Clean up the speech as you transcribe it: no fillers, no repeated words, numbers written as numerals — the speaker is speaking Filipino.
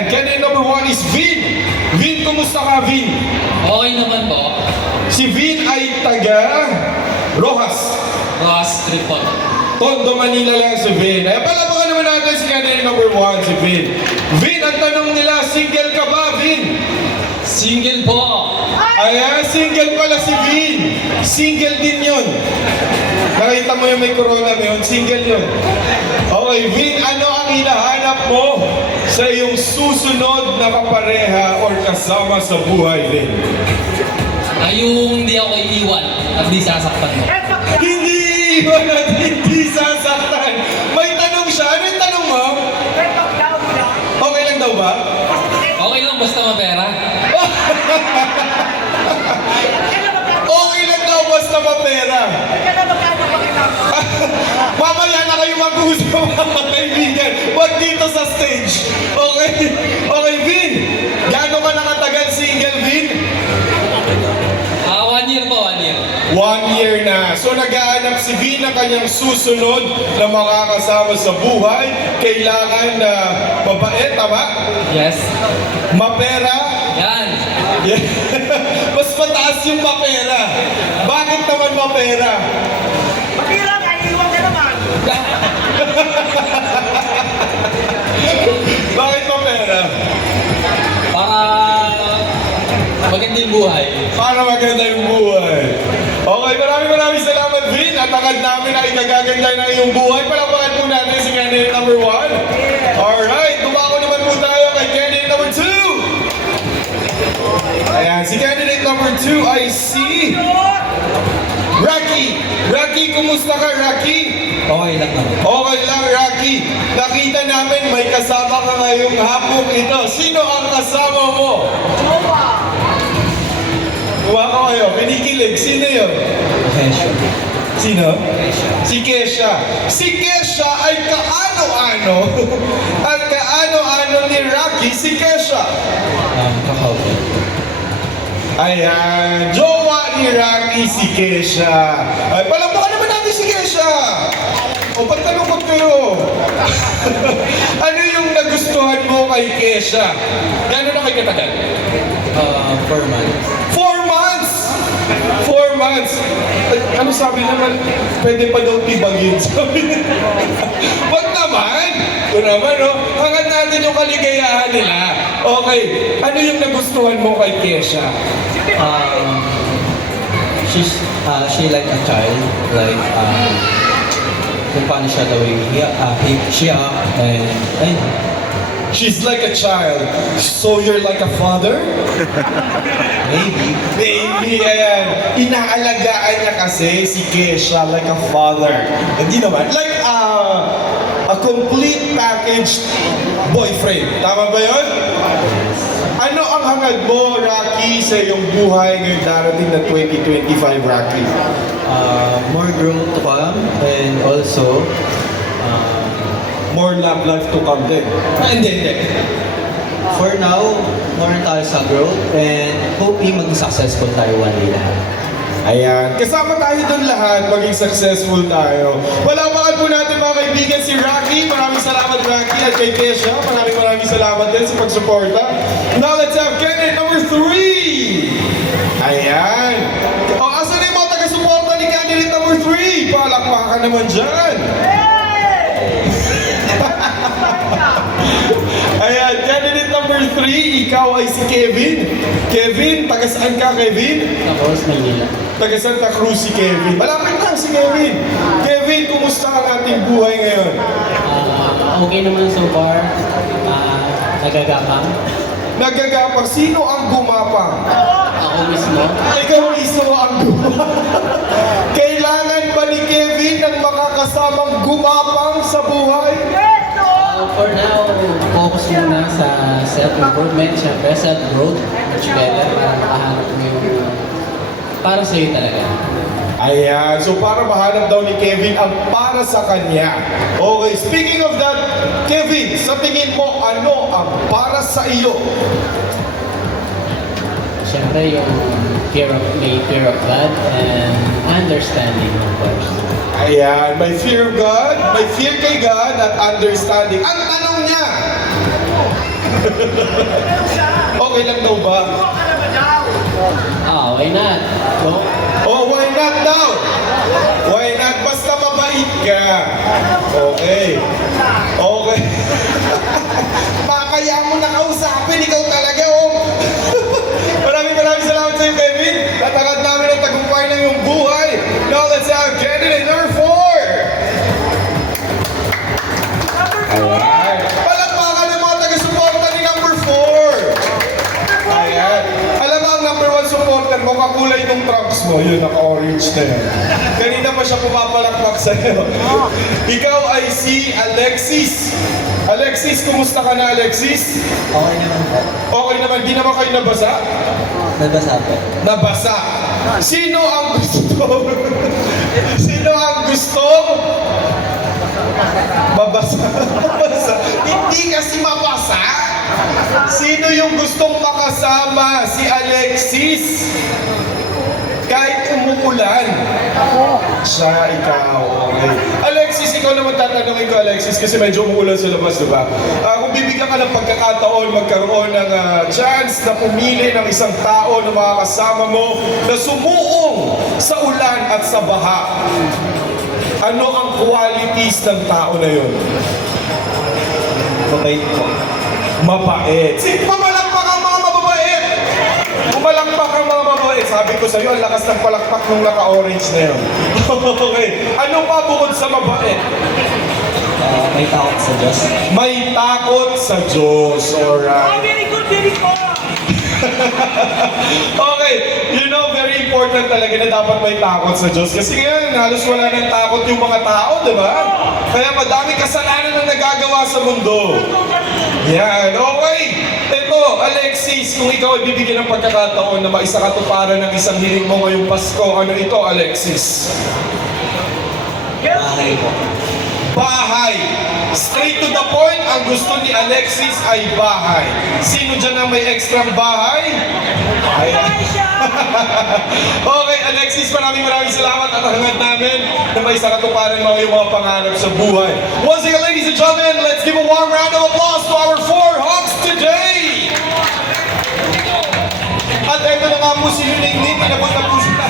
Ayan, candidate number 1 is Vin. Vin, kumusta ka, Vin? Okay naman po. Si Vin ay taga Rojas. Ross Tripod. Tondo, Manila lang si Vin. Ayan, palabakan naman natin si candidate number 1, si Vin. Vin, ang tanong nila, single ka ba, Vin? Single po. Ayan, single pala si Vin. Single din yun. Nakita mo yung may corona na yun, single yun. Okay, Vin, ano ang hinahanap mo sa iyong susunod na kapareha or kasama sa buhay, Vin? Ay, yung hindi ako iiwan at di sasaktan mo. Hindi iwan at hindi sasaktan. May tanong siya. Ano yung tanong mo? Okay lang daw ba? Okay lang basta mapera. Okay lang daw basta mapera. Mamaya na kayo mag-uusap mga kaibigan. Huwag dito sa stage. Okay? Okay, Vin. Gaano ka nakatagal single, Vin? 1 year po, 1 year. 1 year na. So nag-aanap si Vin ng kanyang susunod na makakasama sa buhay. Kailangan na mabait, tama? Yes. Mapera. Yan. Yeah. Mas mataas yung mapera. Bakit naman mapera? Bakit mapera? Para maganda yung buhay. Para maganda yung buhay. Okay, maraming salamat, Vin. At agad namin na ikagaganda ng iyong buhay. Palapakan po natin si candidate number 1. Alright, dumako naman po tayo kay candidate number 2. Ayan, si candidate number 2 ay si Rocky. Rocky, kumusta ka, Rocky? Okay lang naman. Okay lang, Rocky. Nakita namin may kasama ka ngayong hapong ito. Sino ang kasama mo? Kuha ko kayo. Pinikilig. Sino yun? Kesha. Sino? Si Kesha. Si Kesha ay kaano-ano. At kaano-ano ni Rocky si Kesha. Kakaupo. Ayan. Jowa ni Rocky si Kesha. Ay, palakpakan naman natin si Kesha. O, pagtalungkot kayo. Ano yung nagustuhan mo kay Kesha? Gano'n na kayo katagal? 4 months. 4 months! 4 months! Ano sabi naman? Pwede pa daw tibagin. Sabi wag naman! Ito naman, no? Hangad natin yung kaligayahan nila. Okay, ano yung nagustuhan mo kay Kesha? She like a child, like kung paano siya gawin siya and She's like a child. So you're like a father? maybe Baby, ayan. Inaalagaan niya kasi si Kesha like a father. Hindi naman. Like a complete package boyfriend. Tama ba yun? Ano ang hangad mo, Rocky, sa iyong buhay ngayong darating na 2025, Rocky? more growth to come and also More love life to come din. Hindi. for now more tayo sa growth and hoping maging successful tayo one day lahat. Ayan. Kasama tayo doon lahat, maging successful tayo. Palapakan po natin mga kaibigan si Rocky. Maraming salamat, Rocky, at kay Kesha. Maraming salamat din sa pagsuporta. Now let's have candidate number 3. Ayan. O, asan na yung mga taga-suporta ni candidate number 3? Palakpakan naman dyan. Ayan, candidate number 3, ikaw ay si Kevin. Kevin, taga saan ka, Kevin? Tapos Manila. Taga Santa Cruz si Kevin. Malapit lang si Kevin. Kevin, kumusta ang ating buhay ngayon? Okay naman so far. Nagagapang. Nagagapang. Sino ang gumapang? Ako mismo. Ikaw mismo ang gumapang. Kailangan ba ni Kevin ng makakasamang gumapang sa buhay? For now, focus muna sa self-improvement, syempre self-growth, much better para makahanap mo yung para sa'yo talaga. Ayan, so para mahanap daw ni Kevin ang para sa kanya. Okay, speaking of that, Kevin, sa tingin mo, ano ang para sa iyo? Syempre yung may fear of God and understanding of course. Ayan, may fear of God, may fear kay God at understanding. Ang tanong niya, Okay lang daw ba? Why not? No? Oh, why not daw? Why not? Basta mabait ka. Okay. Okay. Kaya mo na kausapin, ikaw talaga, oh. Maraming salamat sa iyo, Kevin. Tatangad namin ang tagumpay ng iyong buhay. Now let's have candidate number 4. Alright. Palakpakan ng mga taga-suporta ni number 4. Ayan. Alam mo ang number 1 supporter mo, kakulay ng trunks mo. Yun, naka-orange na yun. Kanina pa siya pumapalakpak sa'yo. Ikaw ay si Alexis. Alexis, kumusta ka na, Alexis? Okay naman po. Okay naman, di naman kayo nabasa? Nabasa po. Nabasa. Sino ang gusto? Sino ang gusto? Mabasa. Mabasa. Hindi kasi mabasa. Sino yung gustong makasama? Si Alexis. Kahit umuulan. Siya, ikaw. Okay. Alexis, ikaw naman tatanungin ko, Alexis, kasi medyo umuulan sa labas, di ba? Kung bibigyan ka ng pagkakataon, magkaroon ng chance na pumili ng isang tao na makakasama mo na sumuong sa ulan at sa baha. Ano ang qualities ng tao na yun? Mabait po. Mabait. Sige, pamalakpak ang mga mababait! Pumalakpak ang mga mababait. Sabi ko sa'yo, ang lakas ng palakpak nung naka-orange na yun. Okay. Ano pa bukod sa mabait? May takot sa Diyos. May takot sa Diyos. Alright. Very good. Okay, you know, very important talaga na dapat may takot sa Diyos. Kasi ngayon, halos wala nang takot yung mga tao, di ba? Kaya madami kasalanan na nagagawa sa mundo. Yan, okay. Ito, Alexis, kung ikaw ay bibigyan ng pagkakataon na maisakatuparan ng isang hiling mo ngayong Pasko, ano ito, Alexis? Bahay po. Bahay. Straight to the point, ang gusto ni Alexis ay bahay. Sino dyan ang may extra bahay? Ay. Okay, Alexis, maraming salamat at hangad namin na may sakatuparan mo yung mga pangarap sa buhay. Once again, ladies and gentlemen, let's give a warm round of applause to our 4 Hawks today! At ito na nga po si Luningning, inabot na po sila.